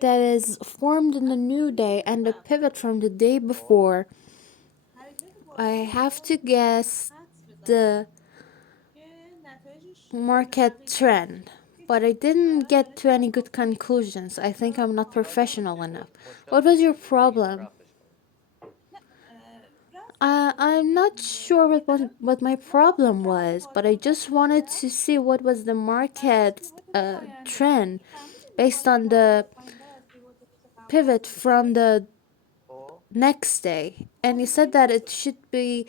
that is formed in the new day and the pivot from the day before, I have to guess the market trend. But I didn't get to any good conclusions. I think I'm not professional enough. What was your problem? I'm not sure what my problem was, but I just wanted to see what was the market trend based on the pivot from the next day. And you said that it should be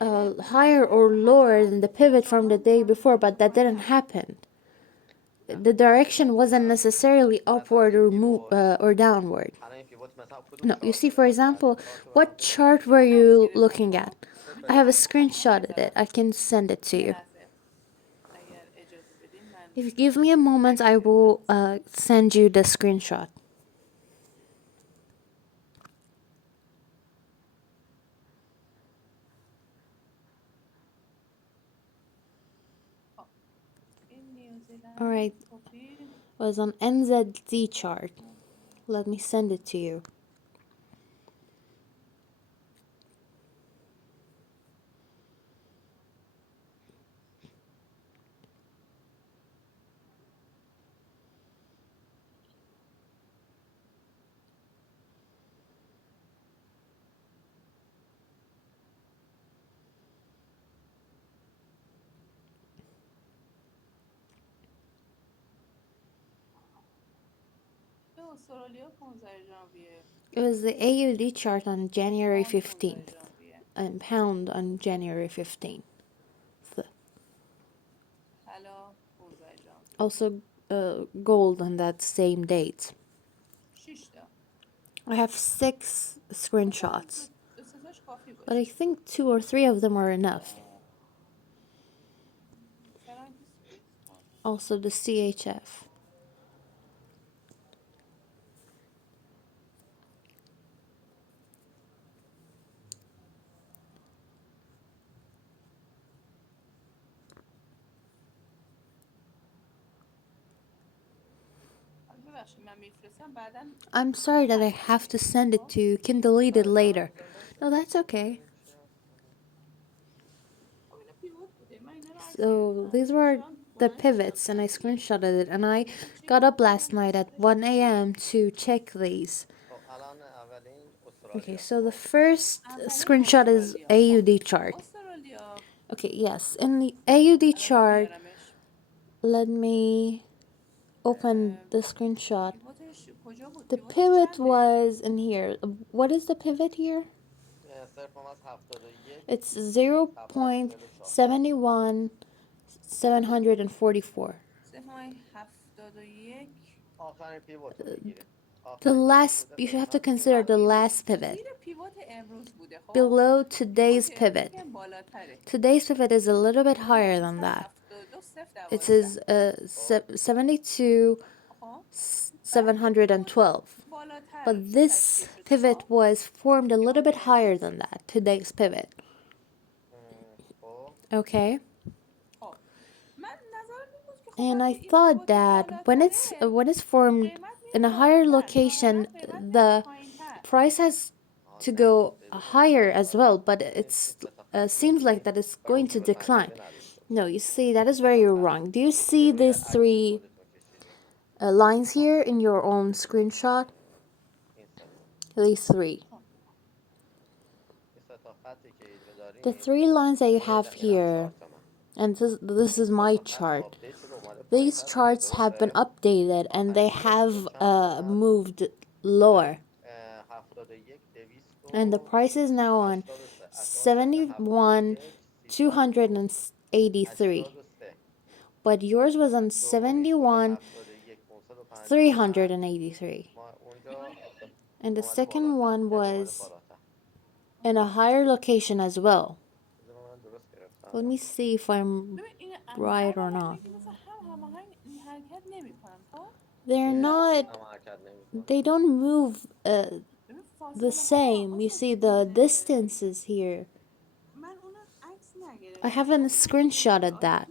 higher or lower than the pivot from the day before, but that didn't happen. The direction wasn't necessarily upward or or downward. No, you see, for example, what chart were you looking at? I have a screenshot of it. I can send it to you. If you give me a moment, I will send you the screenshot. All right, it was on NZD chart. Let me send it to you. It was the AUD chart on January 15th and pound on January 15th. Also gold on that same date. I have 6 screenshots, but I think 2 or 3 of them are enough. Also the CHF. I'm sorry that I have to send it to you. You can delete it later. No, that's okay. So these were the pivots, and I screenshotted it, and I got up last night at 1 a.m. to check these. Okay, so the first screenshot is AUD chart. Okay, yes, in the AUD chart, let me open the screenshot. The pivot was in here. What is the pivot here? It's 0.71744. The last, you should have to consider the last pivot below today's pivot. Today's pivot is a little bit higher than that. It is 72,712. But this pivot was formed a little bit higher than that, today's pivot. Okay? And I thought that when it's formed in a higher location, the price has to go higher as well, but it's seems like that it's going to decline. No, you see, that is where you're wrong. Do you see these 3 lines here in your own screenshot? These 3. The 3 lines that you have here, and this is my chart. These charts have been updated and they have moved lower. And the price is now on 71,283. But yours was on 71,383. And the second one was in a higher location as well. Let me see if I'm right or not. They're not, they don't move the same. You see the distances here. I haven't screenshotted that.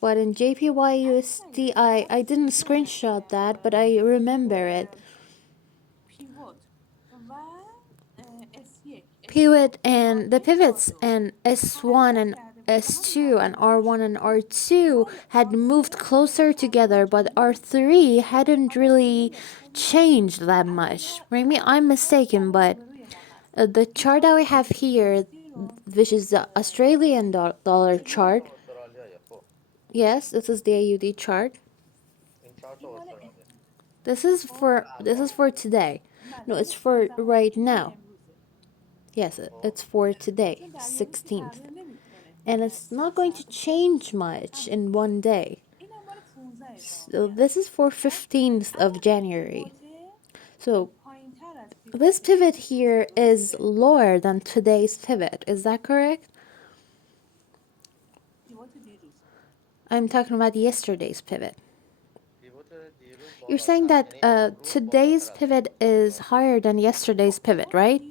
But in JPY USD, I didn't screenshot that, but I remember it. Pivot and the pivots and S1 and S2 and R1 and R2 had moved closer together, but R3 hadn't really changed that much. Maybe I'm mistaken, but the chart that we have here, which is the Australian dollar chart, yes, this is the AUD chart. This is for today. No, it's for right now. Yes, it's for today, 16th. And it's not going to change much in one day. So this is for 15th of January. So this pivot here is lower than today's pivot. Is that correct? I'm talking about yesterday's pivot. You're saying that today's pivot is higher than yesterday's pivot, right?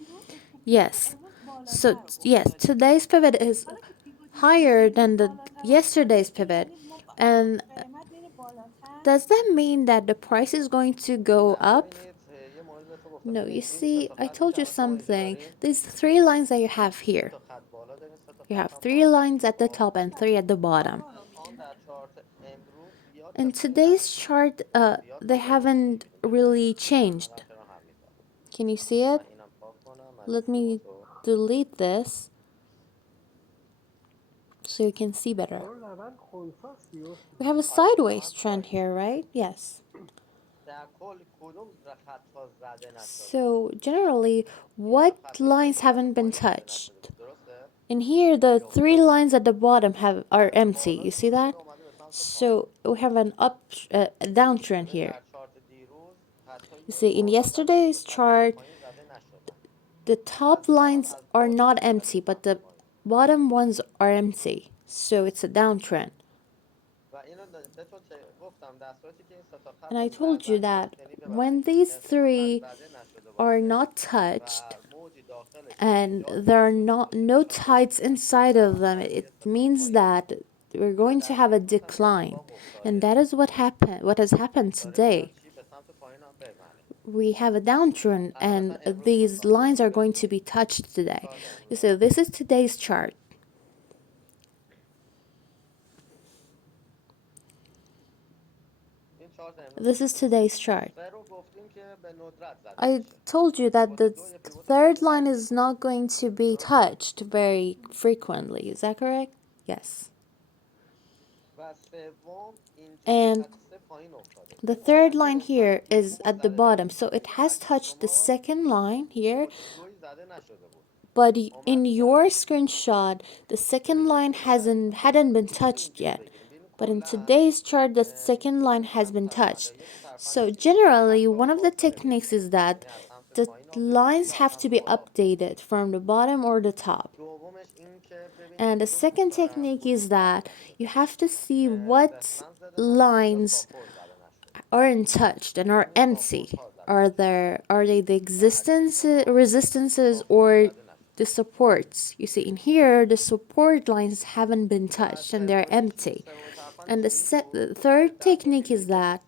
Yes. So yes, today's pivot is higher than the yesterday's pivot. And does that mean that the price is going to go up? No, you see, I told you something. These three lines that you have here, you have three lines at the top and three at the bottom. In today's chart, they haven't really changed. Can you see it? Let me delete this so you can see better. We have a sideways trend here, right? Yes. So generally, what lines haven't been touched? In here, the three lines at the bottom are empty. You see that? So we have an downtrend here. You see, in yesterday's chart, the top lines are not empty, but the bottom ones are empty. So it's a downtrend. And I told you that when these three are not touched and there are no tides inside of them, it means that we're going to have a decline. And that is what has happened today. We have a downtrend and these lines are going to be touched today. So this is today's chart. This is today's chart. I told you that the third line is not going to be touched very frequently. Is that correct? Yes. And the third line here is at the bottom. So it has touched the second line here. But in your screenshot, the second line hadn't been touched yet. But in today's chart, the second line has been touched. So generally, one of the techniques is that the lines have to be updated from the bottom or the top. And the second technique is that you have to see what lines aren't touched and are empty. Are they the resistances or the supports? You see in here the support lines haven't been touched and they're empty. And the third technique is that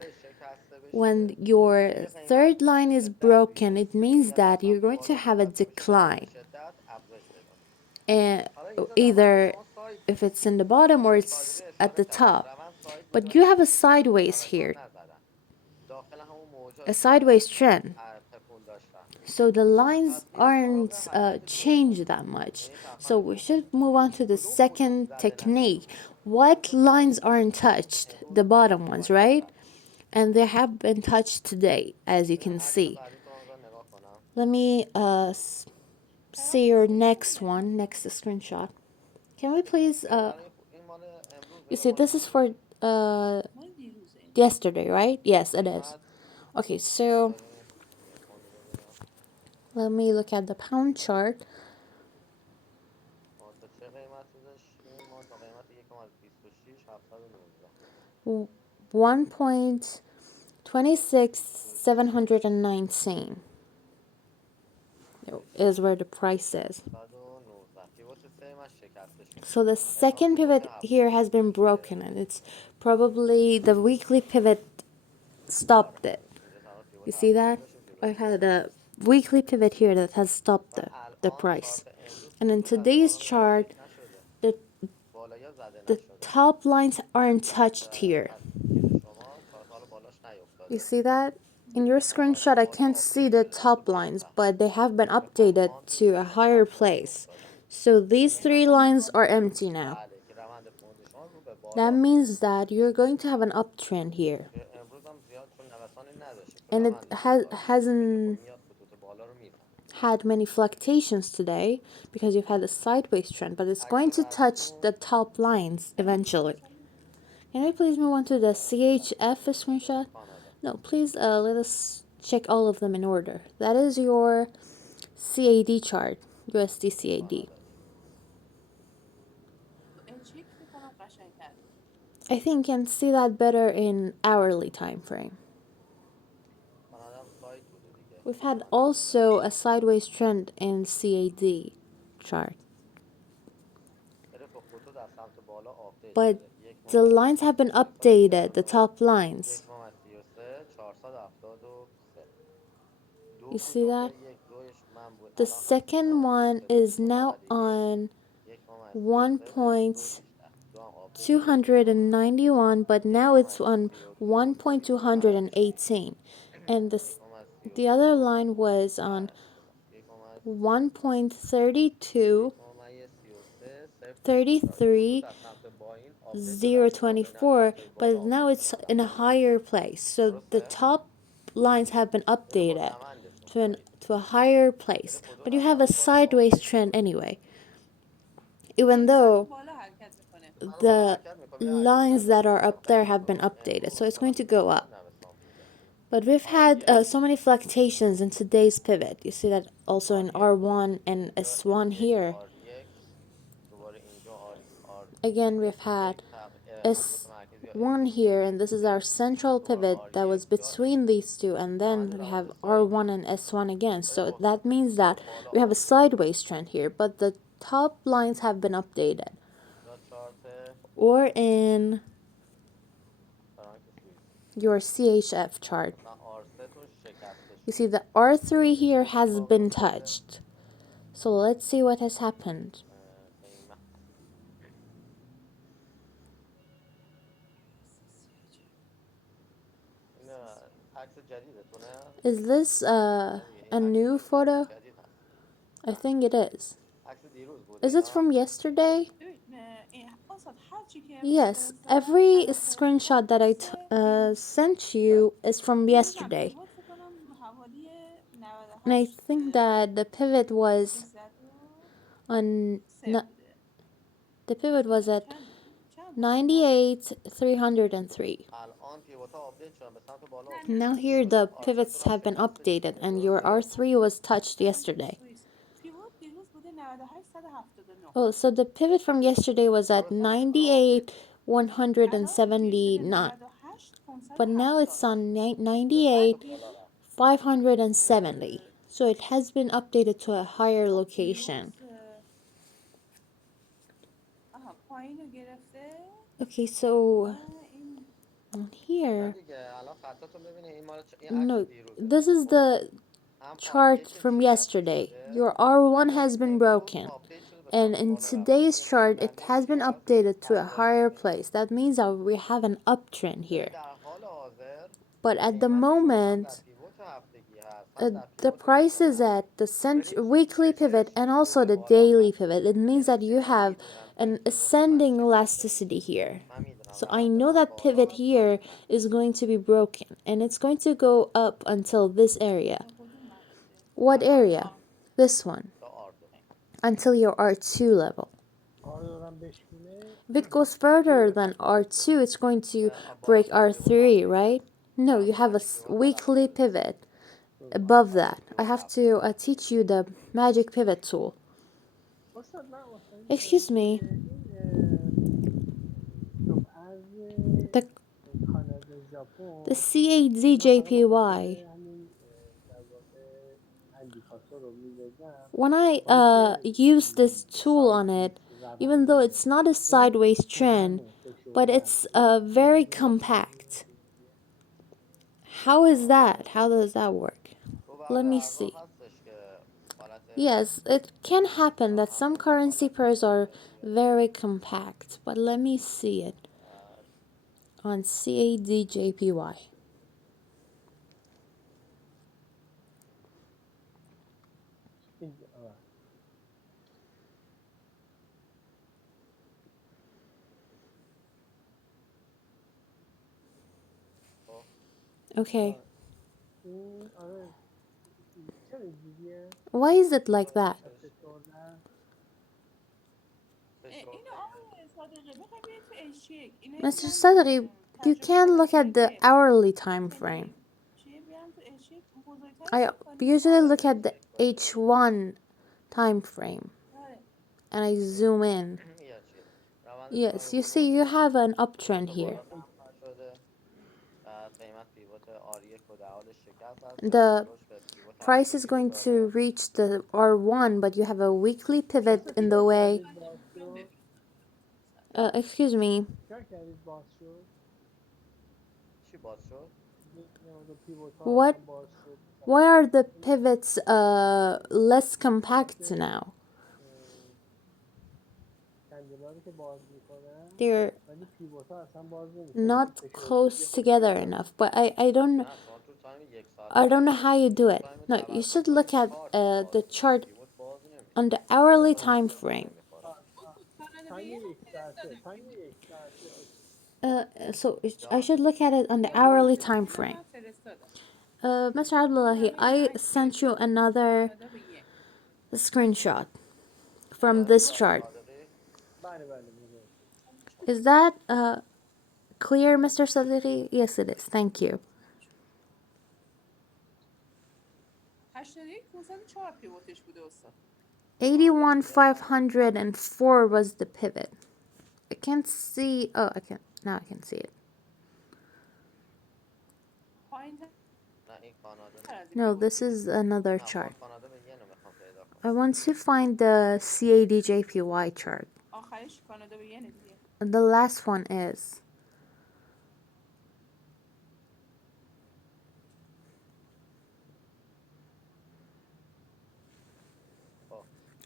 when your third line is broken, it means that you're going to have a decline. And either if it's in the bottom or it's at the top. But you have a sideways here, a sideways trend. So the lines aren't changed that much. So we should move on to the second technique. What lines aren't touched? The bottom ones, right? And they have been touched today, as you can see. Let me see your next screenshot. Can we please, you see, this is for yesterday, right? Yes, it is. Okay, so let me look at the pound chart. 1.26719 is where the price is. So the second pivot here has been broken, and it's probably the weekly pivot stopped it. You see that? I've had a weekly pivot here that has stopped the price. And in today's chart, the, the top lines aren't touched here. You see that? In your screenshot, I can't see the top lines, but they have been updated to a higher place. So these three lines are empty now. That means that you're going to have an uptrend here. And it hasn't had many fluctuations today because you've had a sideways trend, but it's going to touch the top lines eventually. Can I please move on to the CHF screenshot? No, please let us check all of them in order. That is your CAD chart, USD CAD. I think you can see that better in hourly time frame. We've had also a sideways trend in CAD chart. But the lines have been updated, the top lines. You see that? The second one is now on 1.291, but now it's on 1.218. And the other line was on 1.32, 33, 024, but now it's in a higher place. So the top lines have been updated to a higher place. But you have a sideways trend anyway. Even though the lines that are up there have been updated. So it's going to go up. But we've had so many fluctuations in today's pivot. You see that also in R1 and S1 here. Again, we've had S1 here, and this is our central pivot that was between these two, and then we have R1 and S1 again. So that means that we have a sideways trend here, but the top lines have been updated. Or in your CHF chart, you see the R3 here has been touched. So let's see what has happened. Is this a new photo? I think it is. Is it from yesterday? Yes, every screenshot that I sent you is from yesterday. And I think that the pivot was on the pivot was at 98,303. Now here the pivots have been updated and your R3 was touched yesterday. Oh, so the pivot from yesterday was at 98,179. But now it's on 98,570. So it has been updated to a higher location. Okay, so here, no, this is the chart from yesterday. Your R1 has been broken. And in today's chart, it has been updated to a higher place. That means that we have an uptrend here. But at the moment, the price is at the weekly pivot and also the daily pivot. It means that you have an ascending elasticity here. So I know that pivot here is going to be broken and it's going to go up until this area. What area? This one. Until your R2 level. If it goes further than R2, it's going to break R3, right? No, you have a weekly pivot above that. I have to teach you the magic pivot tool. Excuse me. The CADJPY. When I use this tool on it, even though it's not a sideways trend, but it's very compact. How is that? How does that work? Let me see. Yes, it can happen that some currency pairs are very compact, but let me see it on CADJPY. Okay. Why is it like that? Mr. Sadri, you can look at the hourly time frame. I usually look at the H1 time frame and I zoom in. Yes, you see, you have an uptrend here. The price is going to reach the R1, but you have a weekly pivot in the way. Excuse me. What? Why are the pivots less compact now? They're not close together enough. But I don't know how you do it. No, you should look at the chart on the hourly time frame. So I should look at it on the hourly time frame. Mr. Abdullahi, I sent you another screenshot from this chart. Is that clear, Mr. Sadiri? Yes, it is. Thank you. 81,504 was the pivot. I can't see. Oh, I can. Now I can see it. No, this is another chart. I want to find the CADJPY chart. The last one is.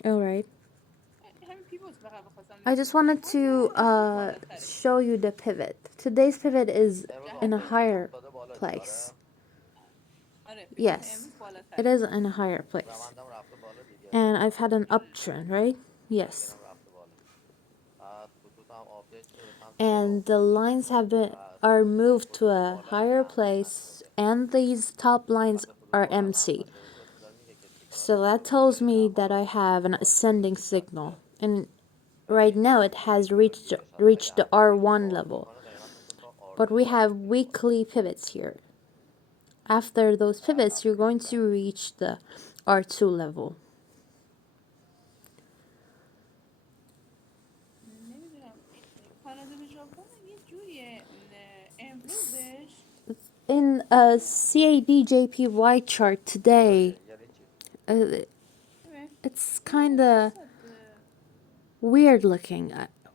All right. I just wanted to show you the pivot. Today's pivot is in a higher place. Yes, it is in a higher place. And I've had an uptrend, right? Yes. And the lines are moved to a higher place and these top lines are empty. So that tells me that I have an ascending signal. And right now it has reached the R1 level. But we have weekly pivots here. After those pivots, you're going to reach the R2 level. In a CADJPY chart today, it's kind of weird looking.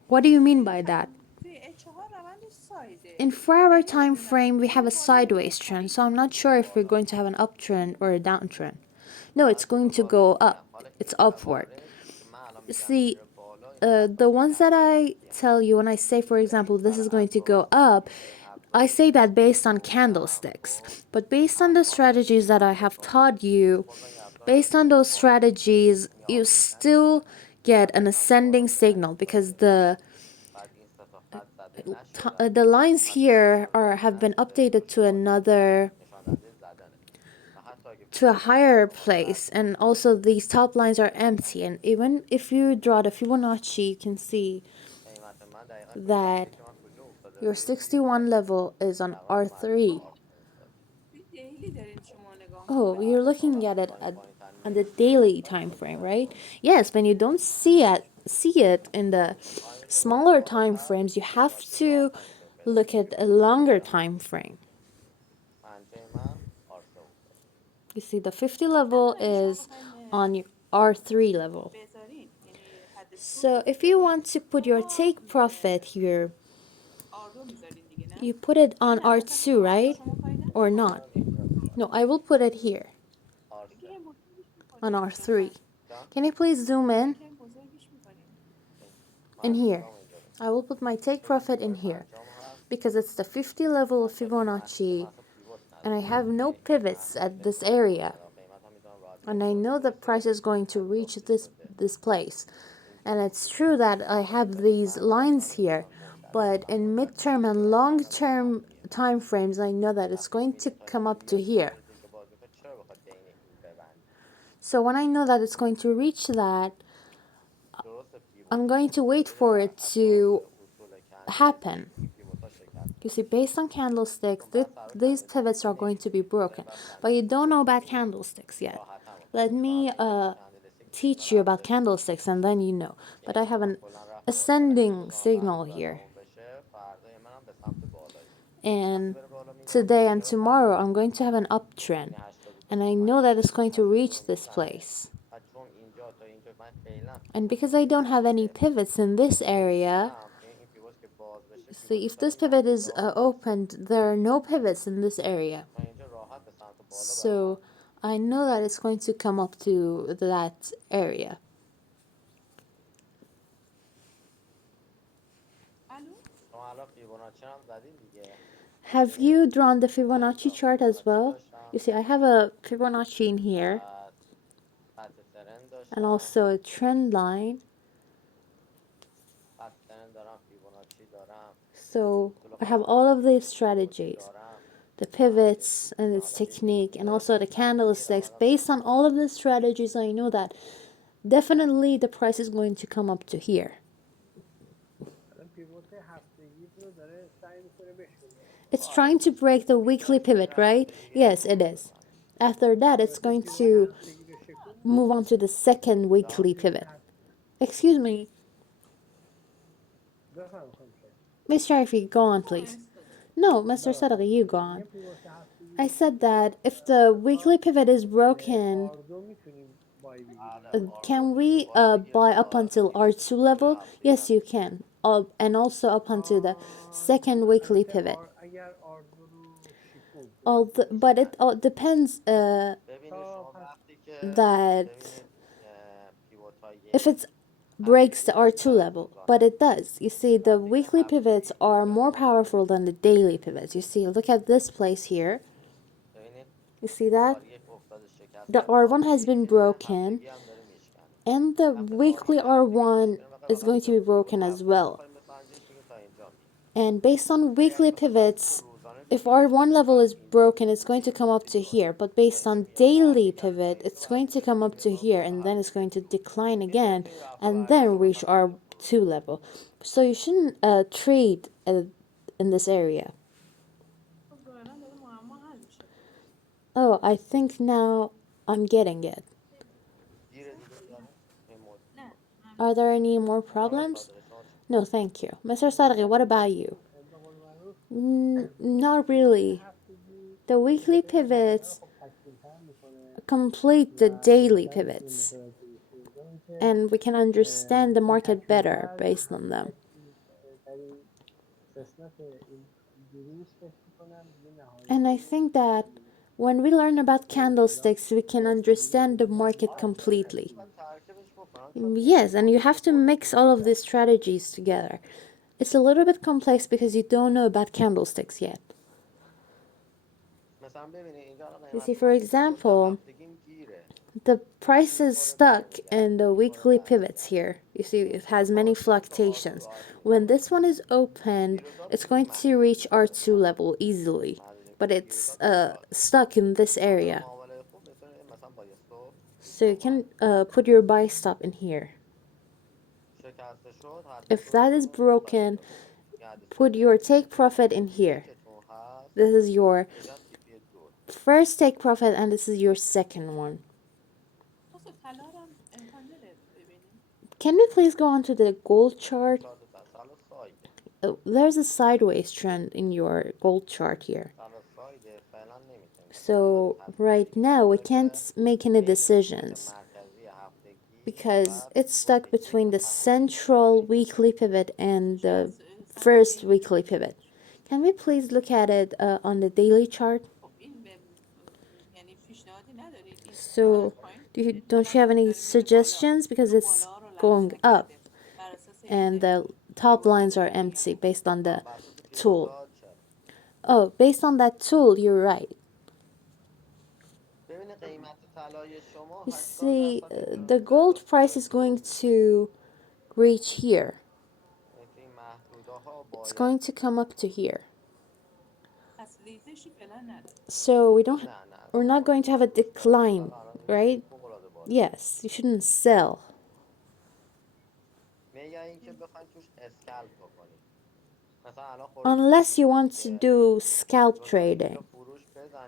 What do you mean by that? In 4-hour time frame, we have a sideways trend, so I'm not sure if we're going to have an uptrend or a downtrend. No, it's going to go up. It's upward. See, the ones that I tell you when I say, for example, this is going to go up, I say that based on candlesticks. But based on the strategies that I have taught you, based on those strategies, you still get an ascending signal because the lines here have been updated to a higher place, and also these top lines are empty. And even if you draw the Fibonacci, you can see that your 61 level is on R3. Oh, you're looking at it on the daily time frame, right? Yes, when you don't see it in the smaller time frames, you have to look at a longer time frame. You see, the 50 level is on your R3 level. So if you want to put your take profit here, you put it on R2, right? Or not? No, I will put it here on R3. Can you please zoom in here? I will put my take profit in here because it's the 50 level of Fibonacci and I have no pivots at this area. And I know the price is going to reach this place. And it's true that I have these lines here, but in midterm and long term time frames, I know that it's going to come up to here. So when I know that it's going to reach that, I'm going to wait for it to happen. You see, based on candlesticks, these pivots are going to be broken, but you don't know about candlesticks yet. Let me teach you about candlesticks and then you know. But I have an ascending signal here. And today and tomorrow I'm going to have an uptrend. And I know that it's going to reach this place. And because I don't have any pivots in this area, see, if this pivot is opened, there are no pivots in this area. So I know that it's going to come up to that area. Have you drawn the Fibonacci chart as well? You see, I have a Fibonacci in here and also a trend line. So I have all of these strategies, the pivots and its technique, and also the candlesticks. Based on all of these strategies, I know that definitely the price is going to come up to here. It's trying to break the weekly pivot, right? Yes, it is. After that, it's going to move on to the second weekly pivot. Excuse me, Miss Sharifi, go on, please. No, Mr. Sadeghi, you go on. I said that if the weekly pivot is broken, can we buy up until R2 level? Yes, you can. And also up until the second weekly pivot. But it all depends that if it breaks the R2 level, but it does. You see, the weekly pivots are more powerful than the daily pivots. You see, look at this place here. You see that? The R1 has been broken, and the weekly R1 is going to be broken as well. And based on weekly pivots, if R1 level is broken, it's going to come up to here. But based on daily pivot, it's going to come up to here, and then it's going to decline again, and then reach R2 level. So you shouldn't trade in this area. Oh, I think now I'm getting it. Are there any more problems? No, thank you. Mr. Sadeghi, what about you? Not really. The weekly pivots complete the daily pivots, and we can understand the market better based on them. And I think that when we learn about candlesticks, we can understand the market completely. Yes, and you have to mix all of these strategies together. It's a little bit complex because you don't know about candlesticks yet. You see, for example, the price is stuck in the weekly pivots here. You see, it has many fluctuations. When this one is opened, it's going to reach R2 level easily, but it's stuck in this area. So you can put your buy stop in here. If that is broken, put your take profit in here. This is your first take profit and this is your second one. Can we please go on to the gold chart? Oh, there's a sideways trend in your gold chart here. So right now we can't make any decisions. because it's stuck between the central weekly pivot and the first weekly pivot. Can we please look at it on the daily chart? So, don't you have any suggestions? Because it's going up and the top lines are empty based on the tool. Oh, based on that tool, you're right. You see, the gold price is going to reach here. It's going to come up to here. So we're not going to have a decline, right? Yes, you shouldn't sell. Unless you want to do scalp trading.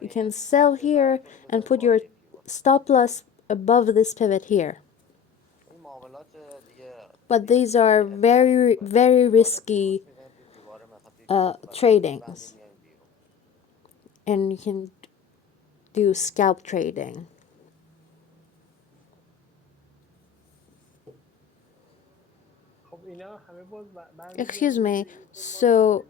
You can sell here and put your stop loss above this pivot here. But these are very, very risky tradings. And you can do scalp trading. Excuse me. So,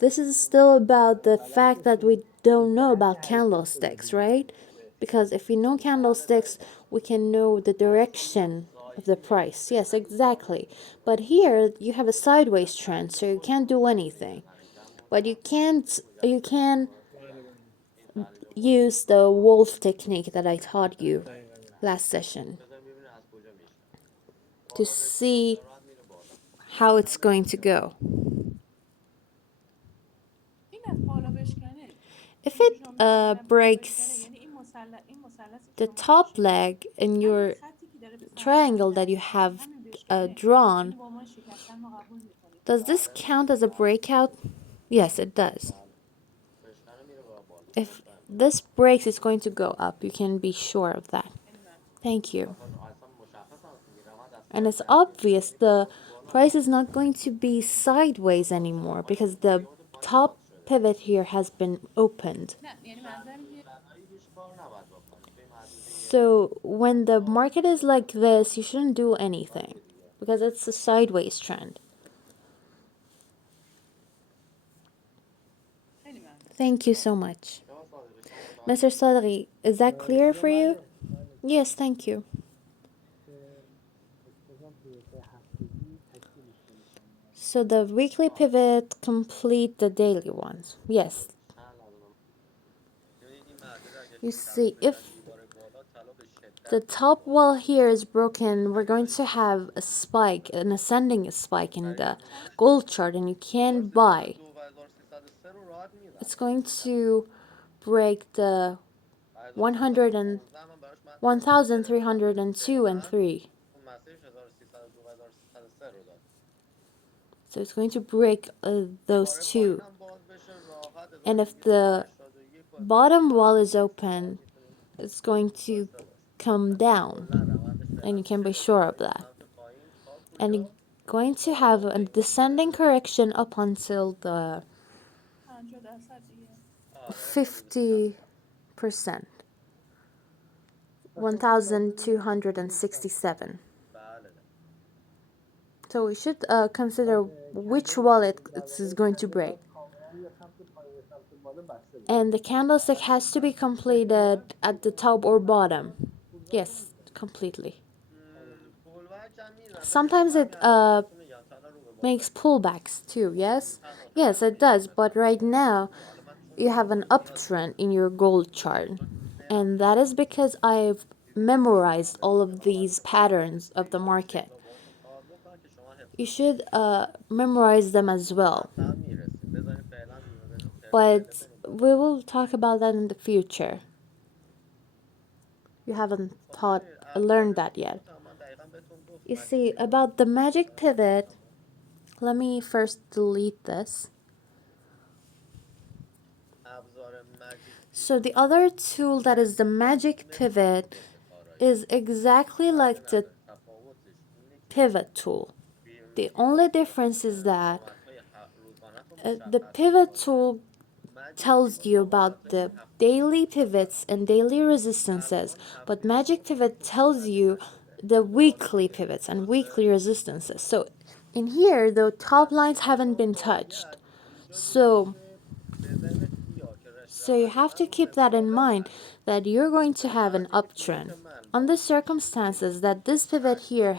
this is still about the fact that we don't know about candlesticks, right? Because if we know candlesticks, we can know the direction of the price. Yes, exactly. But here you have a sideways trend, so you can't do anything. But you can use the Wolfe technique that I taught you last session to see how it's going to go. If it breaks the top leg in your triangle that you have drawn, does this count as a breakout? Yes, it does. If this breaks, it's going to go up. You can be sure of that. Thank you. And it's obvious the price is not going to be sideways anymore because the top pivot here has been opened. So when the market is like this, you shouldn't do anything because it's a sideways trend. Thank you so much. Mr. Sadri, is that clear for you? Yes, thank you. So the weekly pivot complete the daily ones. Yes. You see, if the top wall here is broken, we're going to have a spike, an ascending spike in the gold chart, and you can buy. It's going to break the 100 and 1302 and 3. So it's going to break those two. And if the bottom wall is open, it's going to come down. And you can be sure of that. And you're going to have a descending correction up until the 50%. 1267. So we should consider which wall it is going to break. And the candlestick has to be completed at the top or bottom. Yes, completely. Sometimes it makes pullbacks too, yes? Yes, it does, but right now you have an uptrend in your gold chart. And that is because I've memorized all of these patterns of the market. You should memorize them as well. But we will talk about that in the future. You haven't learned that yet. You see, about the magic pivot, let me first delete this. So the other tool that is the magic pivot is exactly like the pivot tool. The only difference is that the pivot tool tells you about the daily pivots and daily resistances, but magic pivot tells you the weekly pivots and weekly resistances. So in here, the top lines haven't been touched. So so you have to keep that in mind, that you're going to have an uptrend on the circumstances that this pivot here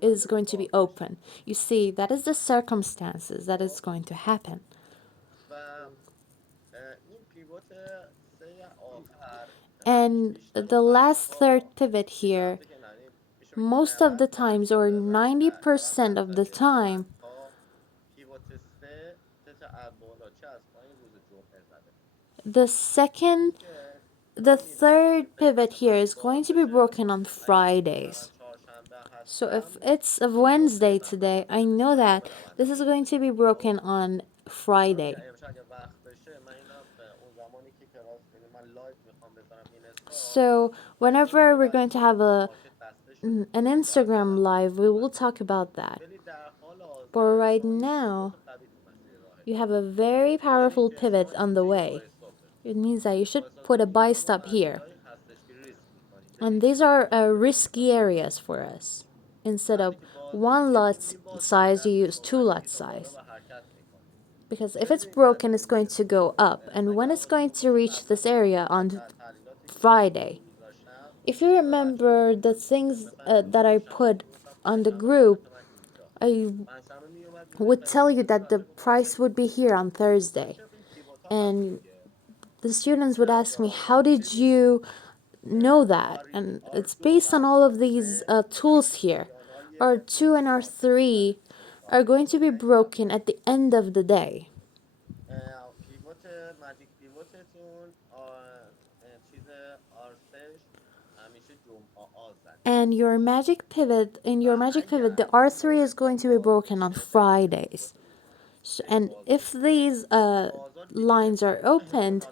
is going to be open. You see, that is the circumstances that is going to happen. And the last third pivot here, most of the times, or 90% of the time, the second the third pivot here is going to be broken on Fridays. So if it's a Wednesday today, I know that this is going to be broken on Friday. So whenever we're going to have an Instagram live, we will talk about that. But right now, you have a very powerful pivot on the way. It means that you should put a buy stop here. And these are risky areas for us. Instead of one lot size, you use two lot size. Because if it's broken, it's going to go up. And when it's going to reach this area on Friday, if you remember the things that I put on the group, I would tell you that the price would be here on Thursday. And the students would ask me, how did you know that? And it's based on all of these tools here. R2 and R3 are going to be broken at the end of the day. And your magic pivot, the R3 is going to be broken on Fridays. So, and if these lines are opened,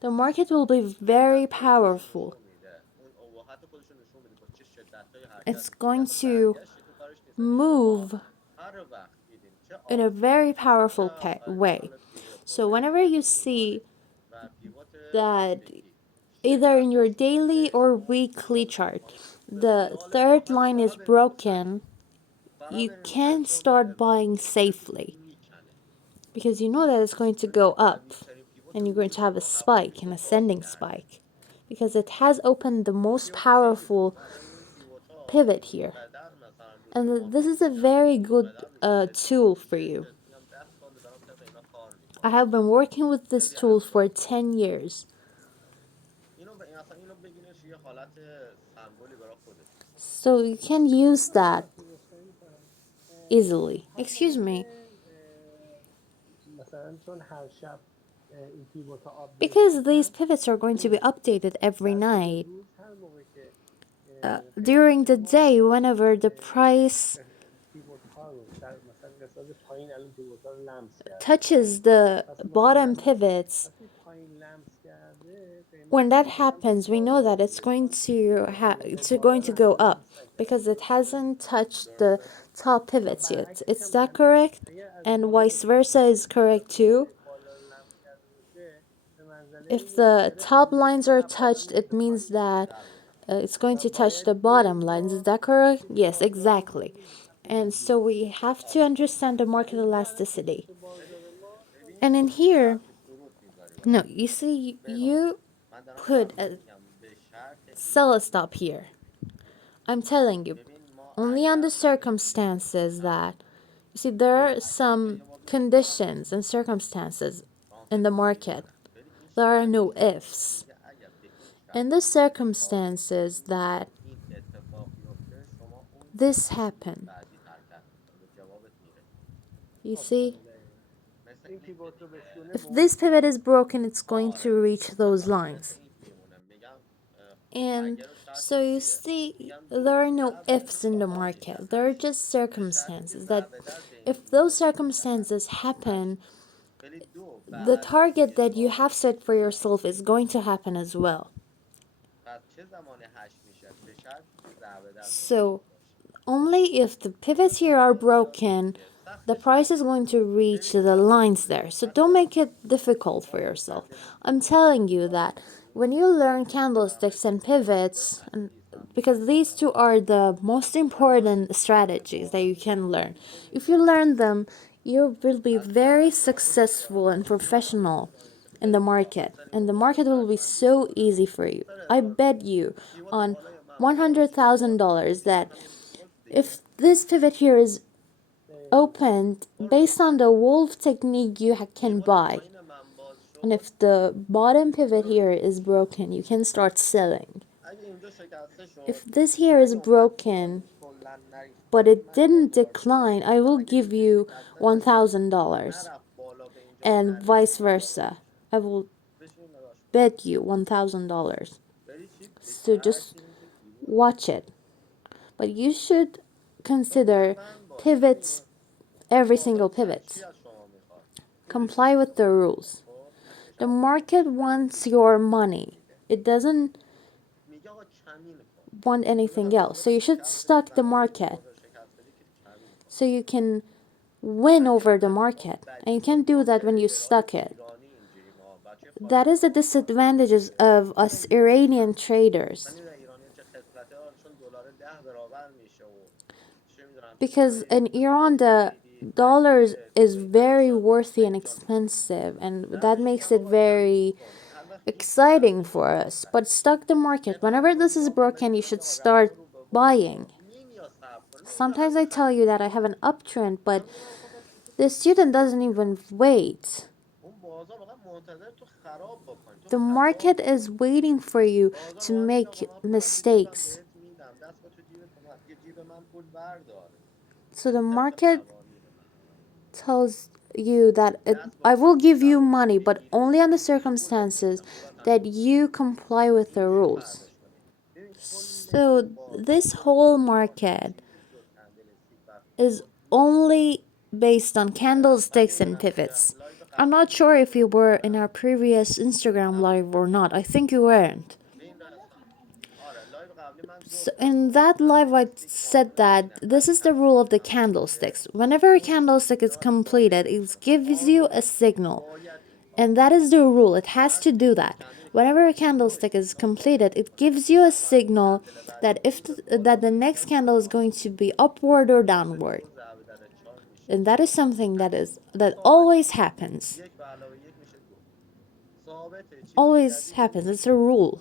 the market will be very powerful. It's going to move in a very powerful way. So whenever you see that either in your daily or weekly chart, the third line is broken, you can start buying safely because you know that it's going to go up and you're going to have a spike, an ascending spike, because it has opened the most powerful pivot here. And this is a very good tool for you. I have been working with this tool for 10 years. So you can use that easily. Excuse me. Because these pivots are going to be updated every night. During the day, whenever the price touches the bottom pivots, when that happens, we know that it's going to go up because it hasn't touched the top pivots yet. Is that correct? And vice versa is correct too. If the top lines are touched, it means that it's going to touch the bottom lines. Is that correct? Yes, exactly. And so we have to understand the market elasticity. And in here, no, you see, you put a sell a stop here. I'm telling you, only on the circumstances that, you see, there are some conditions and circumstances in the market. There are no ifs. In the circumstances that this happened, you see, if this pivot is broken, it's going to reach those lines. And so you see, there are no ifs in the market. There are just circumstances that if those circumstances happen, the target that you have set for yourself is going to happen as well. So only if the pivots here are broken, the price is going to reach the lines there. So don't make it difficult for yourself. I'm telling you that when you learn candlesticks and pivots, and because these two are the most important strategies that you can learn, if you learn them, you will be very successful and professional in the market, and the market will be so easy for you. I bet you on $100,000 that if this pivot here is opened based on the Wolfe technique, you can buy. And if the bottom pivot here is broken, you can start selling. If this here is broken, but it didn't decline, I will give you $1,000. And vice versa. I will bet you $1,000. So just watch it. But you should consider pivots, every single pivot. Comply with the rules. The market wants your money. It doesn't want anything else. So you should stuck the market so you can win over the market. And you can't do that when you stuck it. That is the disadvantages of us Iranian traders. Because in Iran, the dollars is very worthy and expensive, and that makes it very exciting for us. But stuck the market. Whenever this is broken, you should start buying. Sometimes I tell you that I have an uptrend, but the student doesn't even wait. The market is waiting for you to make mistakes. So the market tells you that I will give you money, but only on the circumstances that you comply with the rules. So this whole market is only based on candlesticks and pivots. I'm not sure if you were in our previous Instagram live or not. I think you weren't. So in that live, I said that this is the rule of the candlesticks. Whenever a candlestick is completed, it gives you a signal. And that is the rule. It has to do that. Whenever a candlestick is completed, it gives you a signal that that the next candle is going to be upward or downward. And that is something that always happens. Always happens. It's a rule.